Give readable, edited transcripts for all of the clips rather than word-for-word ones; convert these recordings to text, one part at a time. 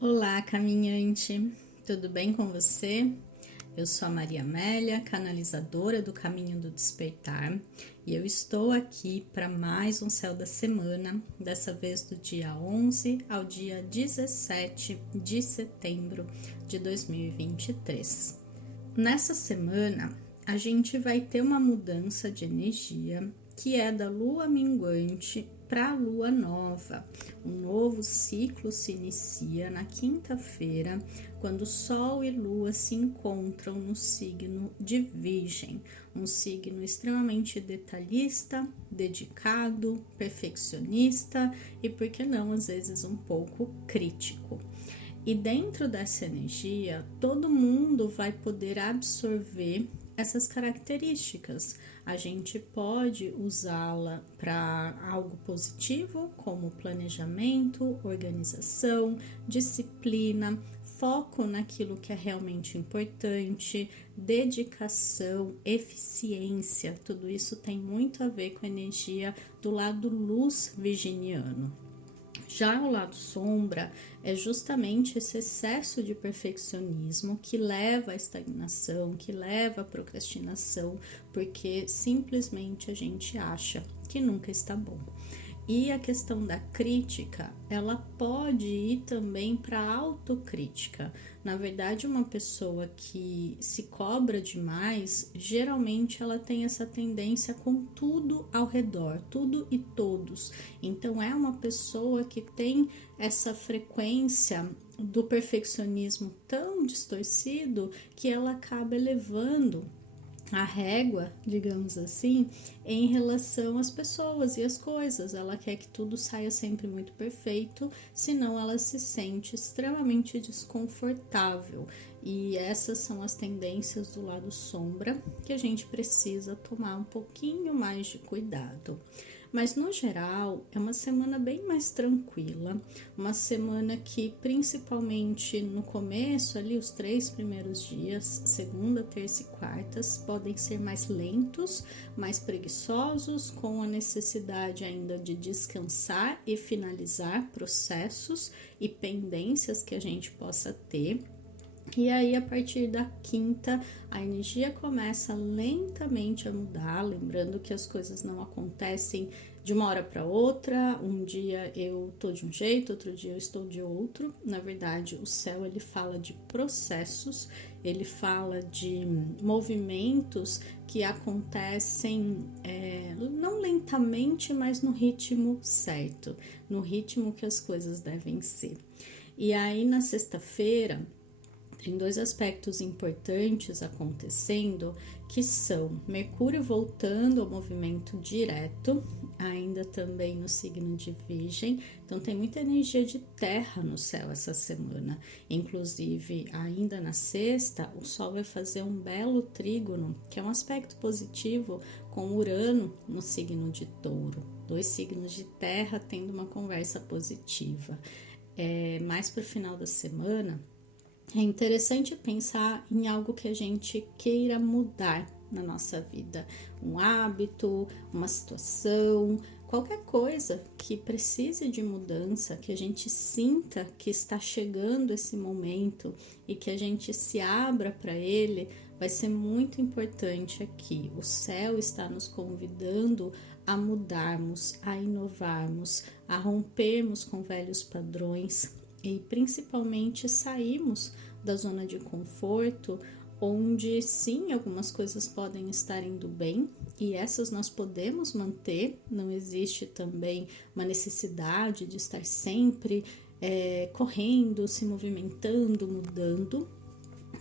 Olá, caminhante, tudo bem com você? Eu sou a Maria Amélia, canalizadora do Caminho do Despertar, e eu estou aqui para mais um Céu da Semana, dessa vez do dia 11 ao dia 17 de setembro de 2023. Nessa semana, a gente vai ter uma mudança de energia que é da lua minguante para a lua nova. Um novo ciclo se inicia na quinta-feira, quando Sol e Lua se encontram no signo de Virgem, um signo extremamente detalhista, dedicado, perfeccionista e, por que não, às vezes um pouco crítico. E dentro dessa energia, todo mundo vai poder absorver essas características. A gente pode usá-la para algo positivo, como planejamento, organização, disciplina, foco naquilo que é realmente importante, dedicação, eficiência. Tudo isso tem muito a ver com a energia do lado luz virginiano. Já o lado sombra é justamente esse excesso de perfeccionismo que leva à estagnação, que leva à procrastinação, porque simplesmente a gente acha que nunca está bom. E a questão da crítica, ela pode ir também para a autocrítica. Na verdade, uma pessoa que se cobra demais, geralmente ela tem essa tendência com tudo ao redor, tudo e todos. Então, é uma pessoa que tem essa frequência do perfeccionismo tão distorcido que ela acaba elevando a régua, digamos assim, em relação às pessoas e às coisas. Ela quer que tudo saia sempre muito perfeito, senão ela se sente extremamente desconfortável. E essas são as tendências do lado sombra que a gente precisa tomar um pouquinho mais de cuidado. Mas no geral é uma semana bem mais tranquila, uma semana que principalmente no começo, ali os 3 primeiros dias, segunda, terça e quartas, podem ser mais lentos, mais preguiçosos, com a necessidade ainda de descansar e finalizar processos e pendências que a gente possa ter. E aí, a partir da quinta, a energia começa lentamente a mudar, lembrando que as coisas não acontecem de uma hora para outra. Um dia eu tô de um jeito, outro dia eu estou de outro. Na verdade, o céu ele fala de processos, ele fala de movimentos que acontecem não lentamente, mas no ritmo certo, no ritmo que as coisas devem ser. E aí, na sexta-feira, tem 2 aspectos importantes acontecendo, que são Mercúrio voltando ao movimento direto, ainda também no signo de Virgem. Então tem muita energia de terra no céu essa semana. Inclusive, ainda na sexta, o Sol vai fazer um belo trígono, que é um aspecto positivo, com Urano no signo de Touro. 2 signos de terra tendo uma conversa positiva. Mais para o final da semana, é interessante pensar em algo que a gente queira mudar na nossa vida, um hábito, uma situação, qualquer coisa que precise de mudança, que a gente sinta que está chegando esse momento e que a gente se abra para ele, vai ser muito importante aqui. O céu está nos convidando a mudarmos, a inovarmos, a rompermos com velhos padrões e principalmente sairmos da zona de conforto, onde sim, algumas coisas podem estar indo bem e essas nós podemos manter, não existe também uma necessidade de estar sempre correndo, se movimentando, mudando,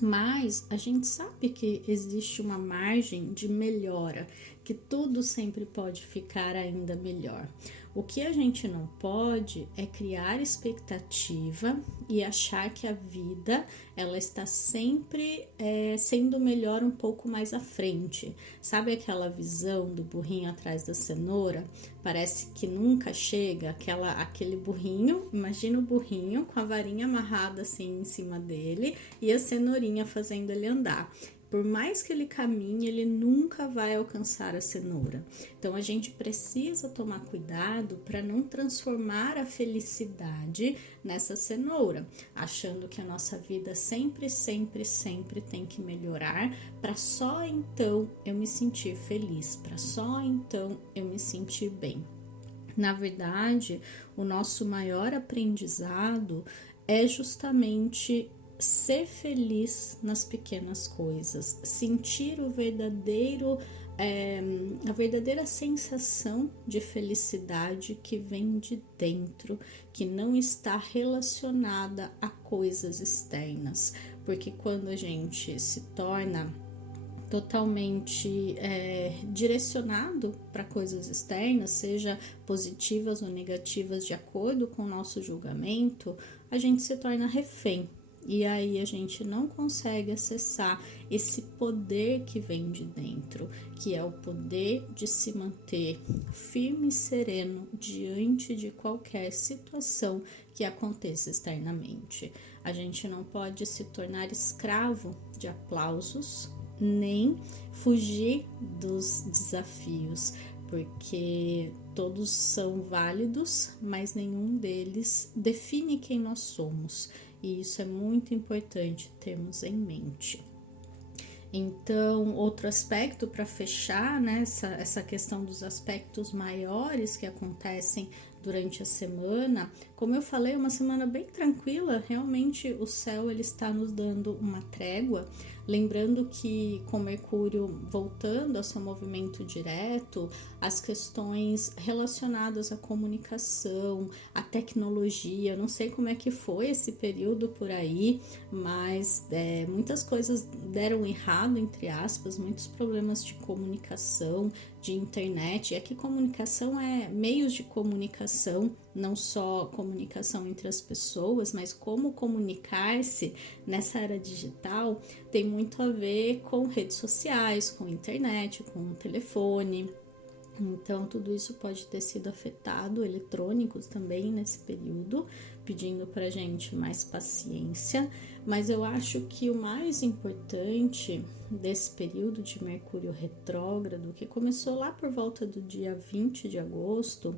mas a gente sabe que existe uma margem de melhora, que tudo sempre pode ficar ainda melhor. O que a gente não pode é criar expectativa e achar que a vida ela está sempre sendo melhor um pouco mais à frente. Sabe aquela visão do burrinho atrás da cenoura? Parece que nunca chega, aquele burrinho, imagina o burrinho com a varinha amarrada assim em cima dele e a cenourinha fazendo ele andar. por mais que ele caminhe, ele nunca vai alcançar a cenoura. Então a gente precisa tomar cuidado para não transformar a felicidade nessa cenoura, achando que a nossa vida sempre tem que melhorar para só então eu me sentir feliz, para só então eu me sentir bem. Na verdade, o nosso maior aprendizado é justamente ser feliz nas pequenas coisas, sentir a verdadeira sensação de felicidade que vem de dentro, que não está relacionada a coisas externas, porque quando a gente se torna totalmente direcionado para coisas externas, seja positivas ou negativas, de acordo com o nosso julgamento, a gente se torna refém. E aí a gente não consegue acessar esse poder que vem de dentro, que é o poder de se manter firme e sereno diante de qualquer situação que aconteça externamente. A gente não pode se tornar escravo de aplausos, nem fugir dos desafios, porque todos são válidos, mas nenhum deles define quem nós somos, e isso é muito importante termos em mente. Então, outro aspecto para fechar, né, essa questão dos aspectos maiores que acontecem durante a semana, como eu falei, é uma semana bem tranquila, realmente o céu ele está nos dando uma trégua, lembrando que com Mercúrio voltando ao seu movimento direto, as questões relacionadas à comunicação, à tecnologia, não sei como é que foi esse período por aí, mas muitas coisas deram errado, entre aspas, muitos problemas de comunicação, de internet. Aqui comunicação é meios de comunicação, não só comunicação entre as pessoas, mas como comunicar-se nessa era digital tem muito a ver com redes sociais, com internet, com telefone. Então, tudo isso pode ter sido afetado, eletrônicos também nesse período, pedindo pra gente mais paciência, mas eu acho que o mais importante desse período de Mercúrio retrógrado, que começou lá por volta do dia 20 de agosto,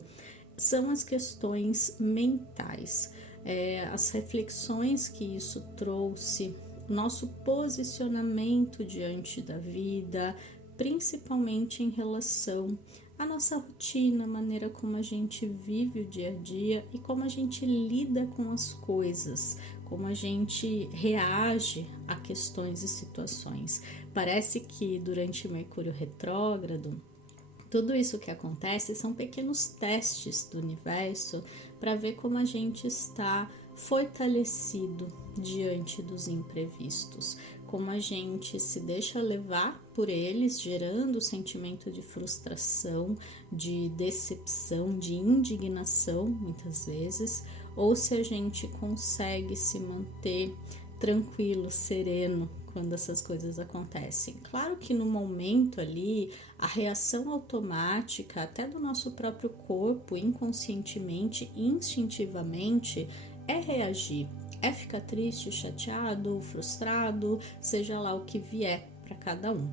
são as questões mentais, as reflexões que isso trouxe, nosso posicionamento diante da vida, principalmente em relação à nossa rotina, a maneira como a gente vive o dia a dia e como a gente lida com as coisas, como a gente reage a questões e situações. Parece que durante Mercúrio retrógrado, tudo isso que acontece são pequenos testes do universo para ver como a gente está fortalecido diante dos imprevistos, como a gente se deixa levar por eles, gerando sentimento de frustração, de decepção, de indignação, muitas vezes, ou se a gente consegue se manter tranquilo, sereno, quando essas coisas acontecem. Claro que no momento ali, a reação automática, até do nosso próprio corpo, inconscientemente, instintivamente, é reagir, é ficar triste, chateado, frustrado, seja lá o que vier para cada um.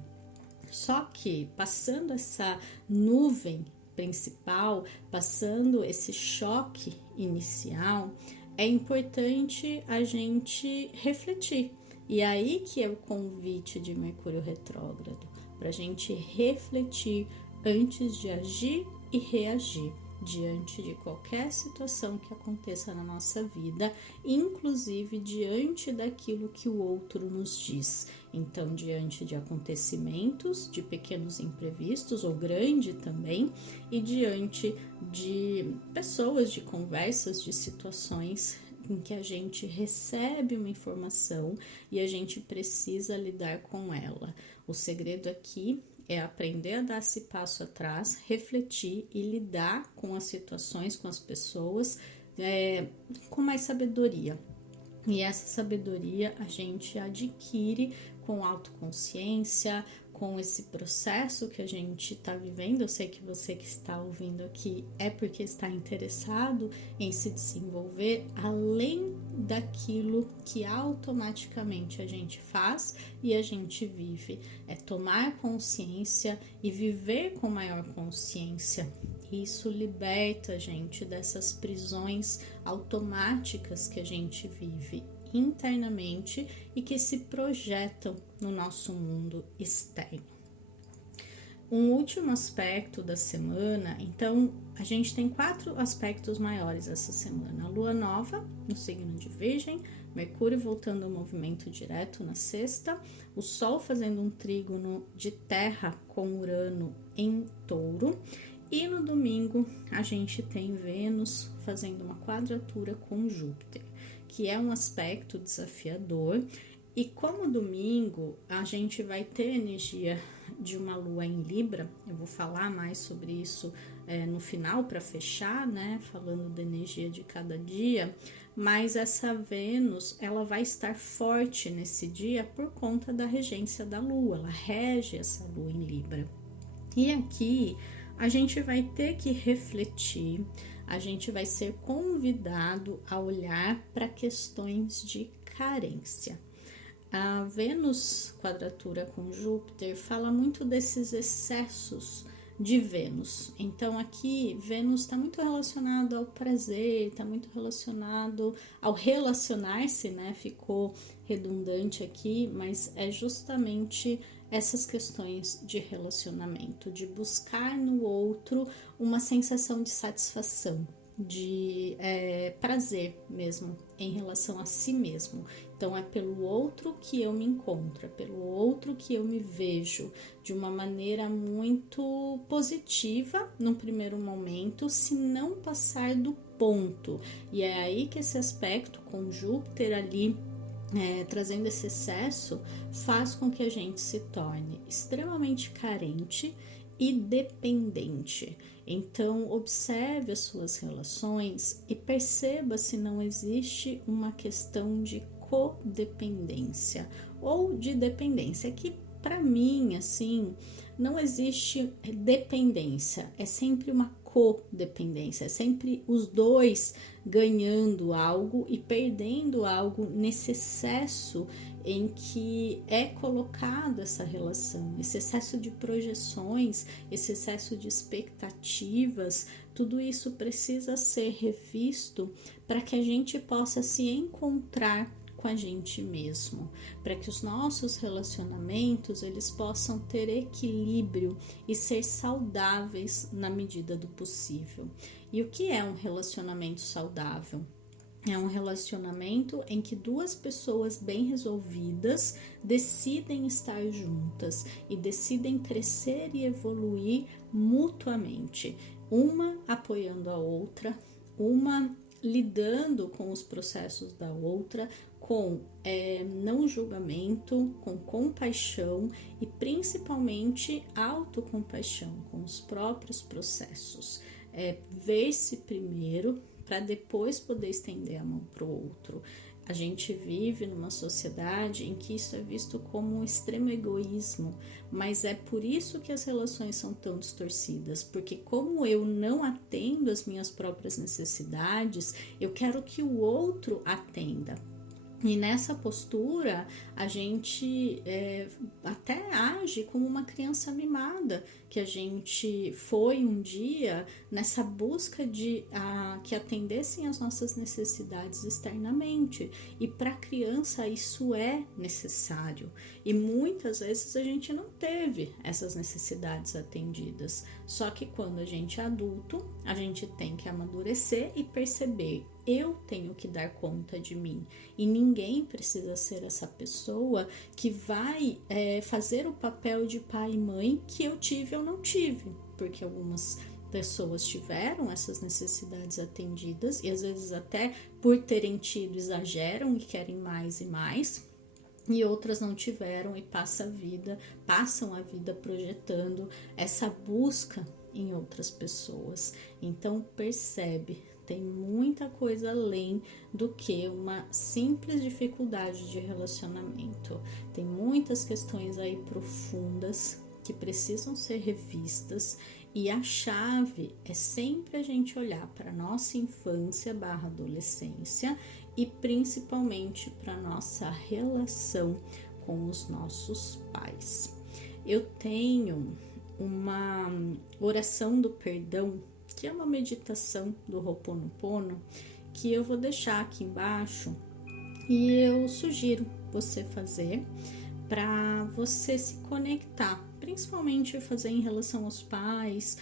Só que passando essa nuvem principal, passando esse choque inicial, é importante a gente refletir. E aí que é o convite de Mercúrio retrógrado, para a gente refletir antes de agir e reagir diante de qualquer situação que aconteça na nossa vida, inclusive diante daquilo que o outro nos diz. Então, diante de acontecimentos, de pequenos imprevistos ou grande também, e diante de pessoas, de conversas, de situações em que a gente recebe uma informação e a gente precisa lidar com ela. O segredo aqui é aprender a dar esse passo atrás, refletir e lidar com as situações, com as pessoas, com mais sabedoria. E essa sabedoria a gente adquire com autoconsciência, com esse processo que a gente está vivendo. Eu sei que você que está ouvindo aqui é porque está interessado em se desenvolver, além daquilo que automaticamente a gente faz e a gente vive. É tomar consciência e viver com maior consciência. Isso liberta a gente dessas prisões automáticas que a gente vive internamente e que se projetam no nosso mundo externo. Um último aspecto da semana, então a gente tem 4 aspectos maiores essa semana: a lua nova no signo de Virgem, Mercúrio voltando ao movimento direto na sexta, o Sol fazendo um trígono de terra com Urano em Touro, e no domingo a gente tem Vênus fazendo uma quadratura com Júpiter, que é um aspecto desafiador. E como domingo a gente vai ter energia de uma lua em Libra, eu vou falar mais sobre isso no final para fechar, né, falando da energia de cada dia, mas essa Vênus, ela vai estar forte nesse dia por conta da regência da lua, ela rege essa lua em Libra. E aqui a gente vai ter que refletir, a gente vai ser convidado a olhar para questões de carência. A Vênus quadratura com Júpiter fala muito desses excessos de Vênus. Então aqui Vênus está muito relacionado ao prazer, está muito relacionado ao relacionar-se, né? Ficou redundante aqui, mas é justamente essas questões de relacionamento, de buscar no outro uma sensação de satisfação, de prazer mesmo em relação a si mesmo. Então é pelo outro que eu me encontro, é pelo outro que eu me vejo de uma maneira muito positiva no primeiro momento, se não passar do ponto. E é aí que esse aspecto com Júpiter ali trazendo esse excesso faz com que a gente se torne extremamente carente e dependente. Então, observe as suas relações e perceba se não existe uma questão de codependência ou de dependência, que para mim, assim, não existe dependência, é sempre uma codependência, é sempre os dois ganhando algo e perdendo algo nesse excesso em que é colocado essa relação, esse excesso de projeções, esse excesso de expectativas, tudo isso precisa ser revisto para que a gente possa se encontrar com a gente mesmo, para que os nossos relacionamentos eles possam ter equilíbrio e ser saudáveis na medida do possível. E o que é um relacionamento saudável? É um relacionamento em que duas pessoas bem resolvidas decidem estar juntas e decidem crescer e evoluir mutuamente, uma apoiando a outra, uma lidando com os processos da outra, com não julgamento, com compaixão e principalmente autocompaixão com os próprios processos. Ver-se primeiro para depois poder estender a mão para o outro. A gente vive numa sociedade em que isso é visto como um extremo egoísmo, mas é por isso que as relações são tão distorcidas, porque como eu não atendo as minhas próprias necessidades, eu quero que o outro atenda. E nessa postura, a gente até age como uma criança mimada, que a gente foi um dia nessa busca de que atendessem as nossas necessidades externamente. E para a criança isso é necessário. E muitas vezes a gente não teve essas necessidades atendidas. Só que quando a gente é adulto, a gente tem que amadurecer e perceber: eu tenho que dar conta de mim e ninguém precisa ser essa pessoa que vai fazer o papel de pai e mãe que eu tive ou não tive, porque algumas pessoas tiveram essas necessidades atendidas e às vezes até por terem tido exageram e querem mais e mais, e outras não tiveram e passam a vida projetando essa busca em outras pessoas. Então percebe, tem muita coisa além do que uma simples dificuldade de relacionamento. Tem muitas questões aí profundas que precisam ser revistas, e a chave é sempre a gente olhar para a nossa infância / adolescência e principalmente para nossa relação com os nossos pais. Eu tenho uma oração do perdão, que é uma meditação do Ho'oponopono, que eu vou deixar aqui embaixo e eu sugiro você fazer para você se conectar, principalmente fazer em relação aos pais,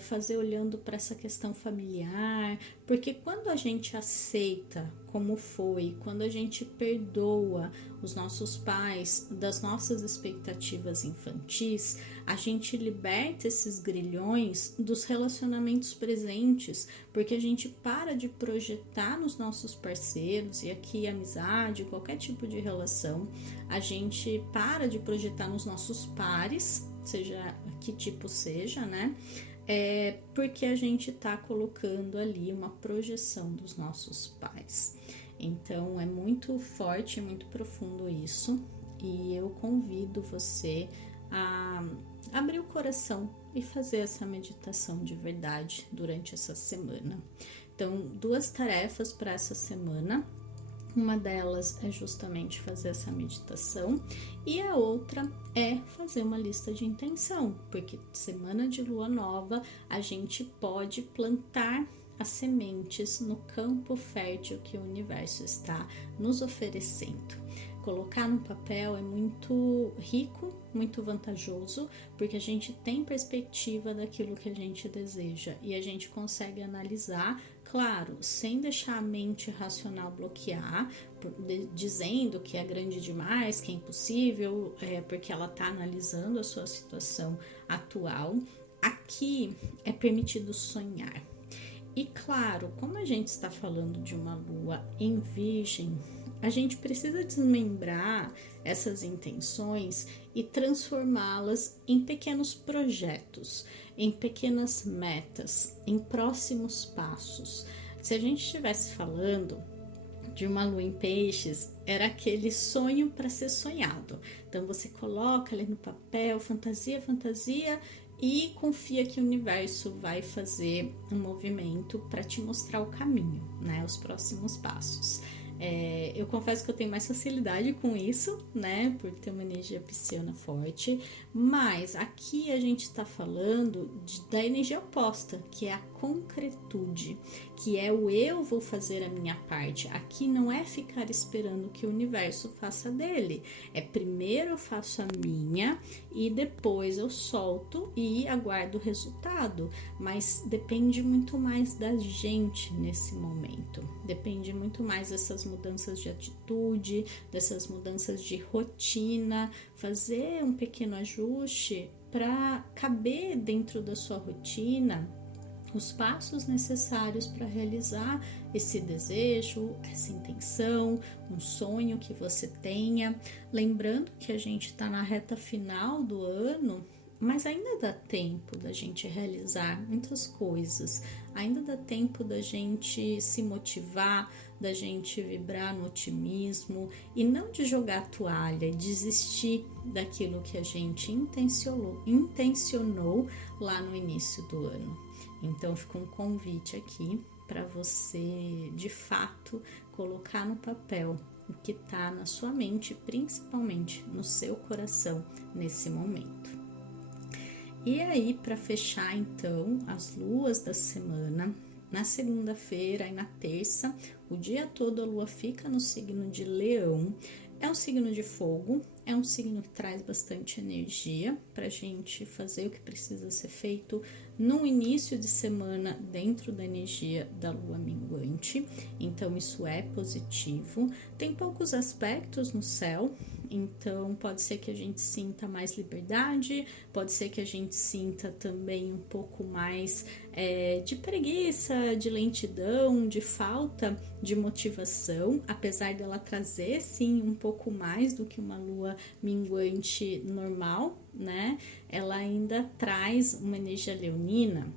fazer olhando para essa questão familiar, porque quando a gente aceita como foi, quando a gente perdoa os nossos pais das nossas expectativas infantis, a gente liberta esses grilhões dos relacionamentos presentes, porque a gente para de projetar nos nossos parceiros, e aqui amizade, qualquer tipo de relação, a gente para de projetar nos nossos pares, seja que tipo seja, né? Porque a gente tá colocando ali uma projeção dos nossos pais. Então é muito forte, muito profundo isso, e eu convido você a abrir o coração e fazer essa meditação de verdade durante essa semana. Então, 2 tarefas para essa semana. Uma delas é justamente fazer essa meditação e a outra é fazer uma lista de intenção, porque semana de lua nova a gente pode plantar as sementes no campo fértil que o universo está nos oferecendo. Colocar no papel é muito rico, muito vantajoso, porque a gente tem perspectiva daquilo que a gente deseja e a gente consegue analisar, claro, sem deixar a mente racional bloquear, dizendo que é grande demais, que é impossível, porque ela está analisando a sua situação atual. Aqui é permitido sonhar. E claro, como a gente está falando de uma lua em Virgem, a gente precisa desmembrar essas intenções e transformá-las em pequenos projetos, em pequenas metas, em próximos passos. Se a gente estivesse falando de uma lua em peixes, era aquele sonho para ser sonhado. Então você coloca ali no papel, fantasia, fantasia, e confia que o universo vai fazer um movimento para te mostrar o caminho, né? Os próximos passos. Eu confesso que eu tenho mais facilidade com isso, né? Por ter uma energia pisciana forte. Mas aqui a gente está falando da energia oposta, que é a concretude, que é o eu vou fazer a minha parte. Aqui não é ficar esperando que o universo faça dele. É primeiro eu faço a minha e depois eu solto e aguardo o resultado. Mas depende muito mais da gente nesse momento. Depende muito mais dessas mudanças de atitude, dessas mudanças de rotina, fazer um pequeno ajuste para caber dentro da sua rotina os passos necessários para realizar esse desejo, essa intenção, um sonho que você tenha. Lembrando que a gente está na reta final do ano, mas ainda dá tempo da gente realizar muitas coisas, ainda dá tempo da gente se motivar, da gente vibrar no otimismo e não de jogar a toalha e desistir daquilo que a gente intencionou lá no início do ano. Então fica um convite aqui para você de fato colocar no papel o que está na sua mente, principalmente no seu coração nesse momento. E aí, para fechar então as luas da semana, na segunda-feira e na terça, o dia todo a lua fica no signo de Leão. É um signo de fogo, é um signo que traz bastante energia para a gente fazer o que precisa ser feito no início de semana dentro da energia da lua minguante, então isso é positivo. Tem poucos aspectos no céu, então pode ser que a gente sinta mais liberdade, pode ser que a gente sinta também um pouco mais de preguiça, de lentidão, de falta de motivação, apesar dela trazer sim um pouco mais do que uma lua minguante normal, né? Ela ainda traz uma energia leonina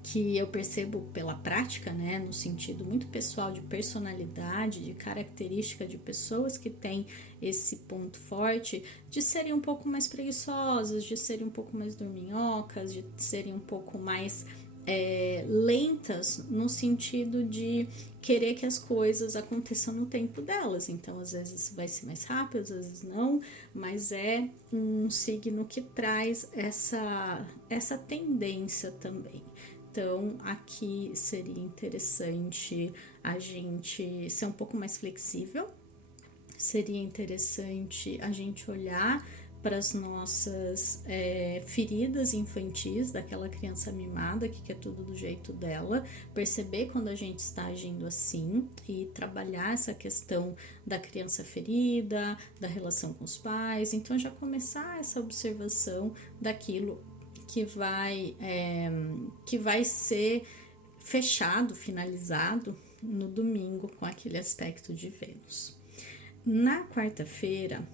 que eu percebo pela prática, né, no sentido muito pessoal de personalidade, de característica de pessoas que têm esse ponto forte, de serem um pouco mais preguiçosas, de serem um pouco mais dorminhocas, de serem um pouco mais lentas no sentido de querer que as coisas aconteçam no tempo delas. Então, às vezes vai ser mais rápido, às vezes não, mas é um signo que traz essa tendência também. Então, aqui seria interessante a gente ser um pouco mais flexível, seria interessante a gente olhar para as nossas feridas infantis daquela criança mimada que quer tudo do jeito dela, perceber quando a gente está agindo assim e trabalhar essa questão da criança ferida, da relação com os pais. Então, já começar essa observação daquilo que vai ser fechado, finalizado no domingo com aquele aspecto de Vênus. Na quarta-feira,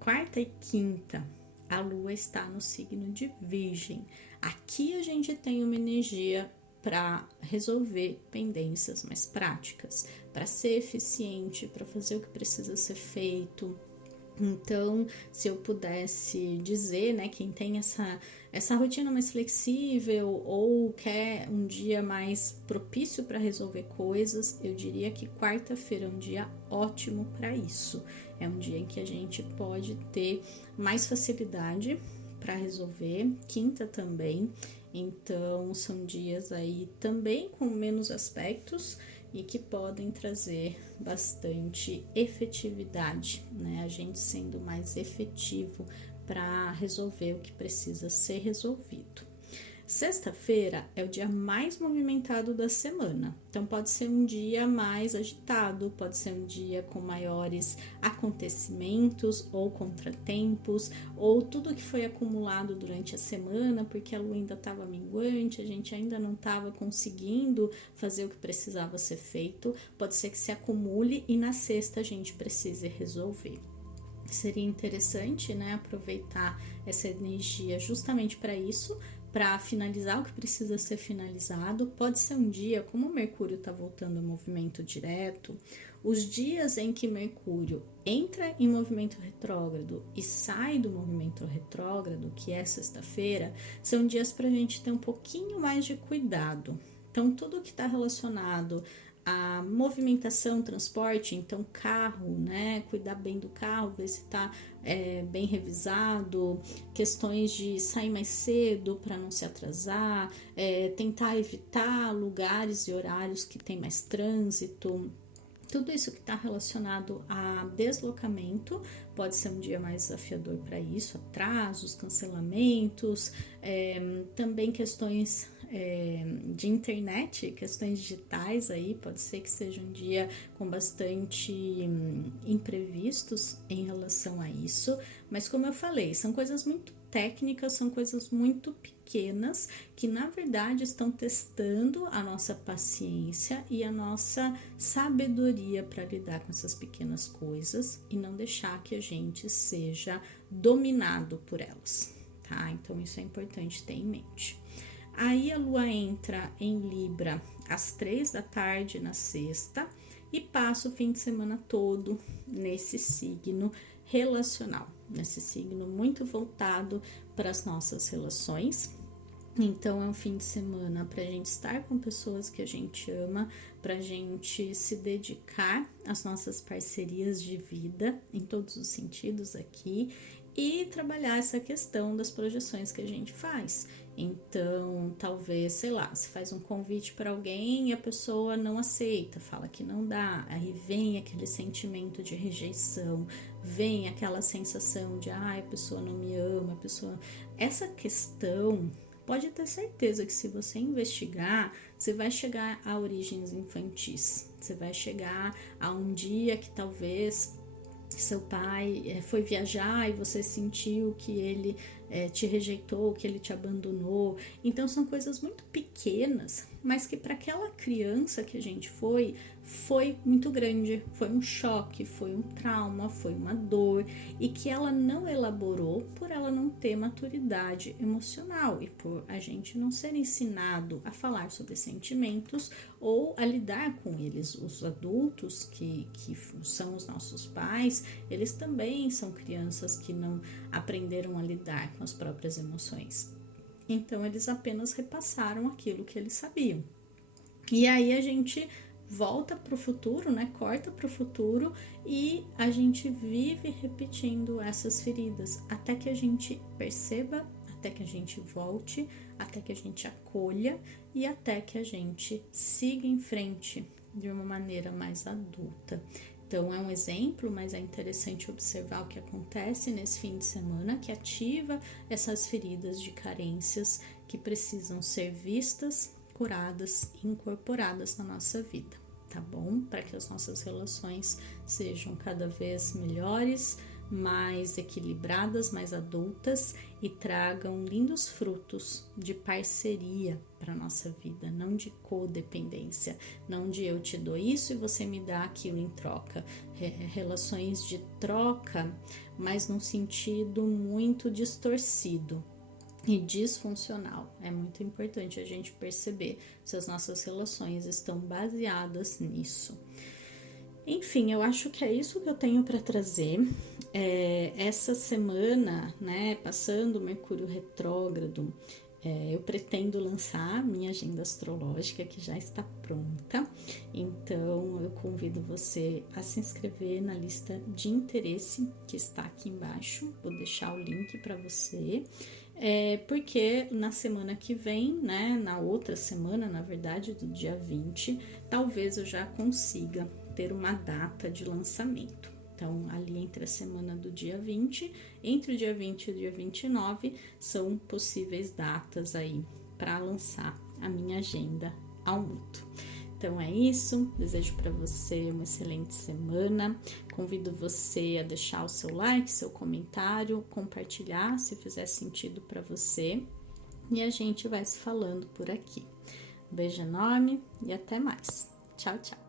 quarta e quinta, a Lua está no signo de Virgem. Aqui a gente tem uma energia para resolver pendências mais práticas, para ser eficiente, para fazer o que precisa ser feito. Então, se eu pudesse dizer, né, quem tem essa rotina mais flexível ou quer um dia mais propício para resolver coisas, eu diria que quarta-feira é um dia ótimo para isso. É um dia em que a gente pode ter mais facilidade para resolver, quinta também. Então, são dias aí também com menos aspectos e que podem trazer bastante efetividade, né? A gente sendo mais efetivo para resolver o que precisa ser resolvido. Sexta-feira é o dia mais movimentado da semana, então pode ser um dia mais agitado, pode ser um dia com maiores acontecimentos ou contratempos, ou tudo que foi acumulado durante a semana, porque a lua ainda estava minguante, a gente ainda não estava conseguindo fazer o que precisava ser feito, pode ser que se acumule e na sexta a gente precise resolver. Seria interessante, né, aproveitar essa energia justamente para isso, para finalizar o que precisa ser finalizado. Pode ser um dia, como o Mercúrio está voltando ao movimento direto, os dias em que Mercúrio entra em movimento retrógrado e sai do movimento retrógrado, que é sexta-feira, são dias para a gente ter um pouquinho mais de cuidado. Então, tudo que está relacionado a movimentação, transporte, então carro, né? Cuidar bem do carro, ver se tá bem revisado, questões de sair mais cedo para não se atrasar, tentar evitar lugares e horários que tem mais trânsito. Tudo isso que está relacionado a deslocamento pode ser um dia mais desafiador para isso, atrasos, cancelamentos, também questões de internet, questões digitais aí, pode ser que seja um dia com bastante imprevistos em relação a isso, mas como eu falei, são coisas muito técnicas, são coisas muito pequenas que na verdade estão testando a nossa paciência e a nossa sabedoria para lidar com essas pequenas coisas e não deixar que a gente seja dominado por elas, tá? Então isso é importante ter em mente. Aí a lua entra em Libra às 3 da tarde na sexta e passa o fim de semana todo nesse signo relacional, nesse signo muito voltado para as nossas relações. Então é um fim de semana para a gente estar com pessoas que a gente ama, para a gente se dedicar às nossas parcerias de vida em todos os sentidos aqui e trabalhar essa questão das projeções que a gente faz. Então, talvez, sei lá, se faz um convite para alguém e a pessoa não aceita, fala que não dá, aí vem aquele sentimento de rejeição, vem aquela sensação de, a pessoa não me ama, a pessoa... Essa questão, pode ter certeza que se você investigar, você vai chegar a origens infantis, você vai chegar a um dia que talvez seu pai foi viajar e você sentiu que ele te rejeitou, que ele te abandonou. Então são coisas muito pequenas, mas que para aquela criança que a gente foi muito grande, foi um choque, foi um trauma, foi uma dor e que ela não elaborou por ela não ter maturidade emocional e por a gente não ser ensinado a falar sobre sentimentos ou a lidar com eles. Os adultos que são os nossos pais, eles também são crianças que não aprenderam a lidar com as próprias emoções. então eles apenas repassaram aquilo que eles sabiam. E aí a gente volta para o futuro, né? Corta para o futuro e a gente vive repetindo essas feridas até que a gente perceba, até que a gente volte, até que a gente acolha e até que a gente siga em frente de uma maneira mais adulta. Então, é um exemplo, mas é interessante observar o que acontece nesse fim de semana, que ativa essas feridas de carências que precisam ser vistas, curadas e incorporadas na nossa vida, tá bom? Para que as nossas relações sejam cada vez melhores, mais equilibradas, mais adultas e tragam lindos frutos de parceria para nossa vida, não de codependência, não de eu te dou isso e você me dá aquilo em troca. Relações de troca, mas num sentido muito distorcido e disfuncional. É muito importante a gente perceber se as nossas relações estão baseadas nisso. Enfim, eu acho que é isso que eu tenho para trazer. Essa semana, né, passando o Mercúrio retrógrado, eu pretendo lançar minha agenda astrológica, que já está pronta. Então, eu convido você a se inscrever na lista de interesse que está aqui embaixo. Vou deixar o link para você. Porque na semana que vem, né, na outra semana, na verdade, do dia 20, talvez eu já consiga ter uma data de lançamento. Então, ali entre a semana do dia 20, entre o dia 20 e o dia 29, são possíveis datas aí para lançar a minha agenda ao mundo. Então é isso, desejo para você uma excelente semana, convido você a deixar o seu like, seu comentário, compartilhar se fizer sentido para você e a gente vai se falando por aqui. Um beijo enorme e até mais. Tchau, tchau.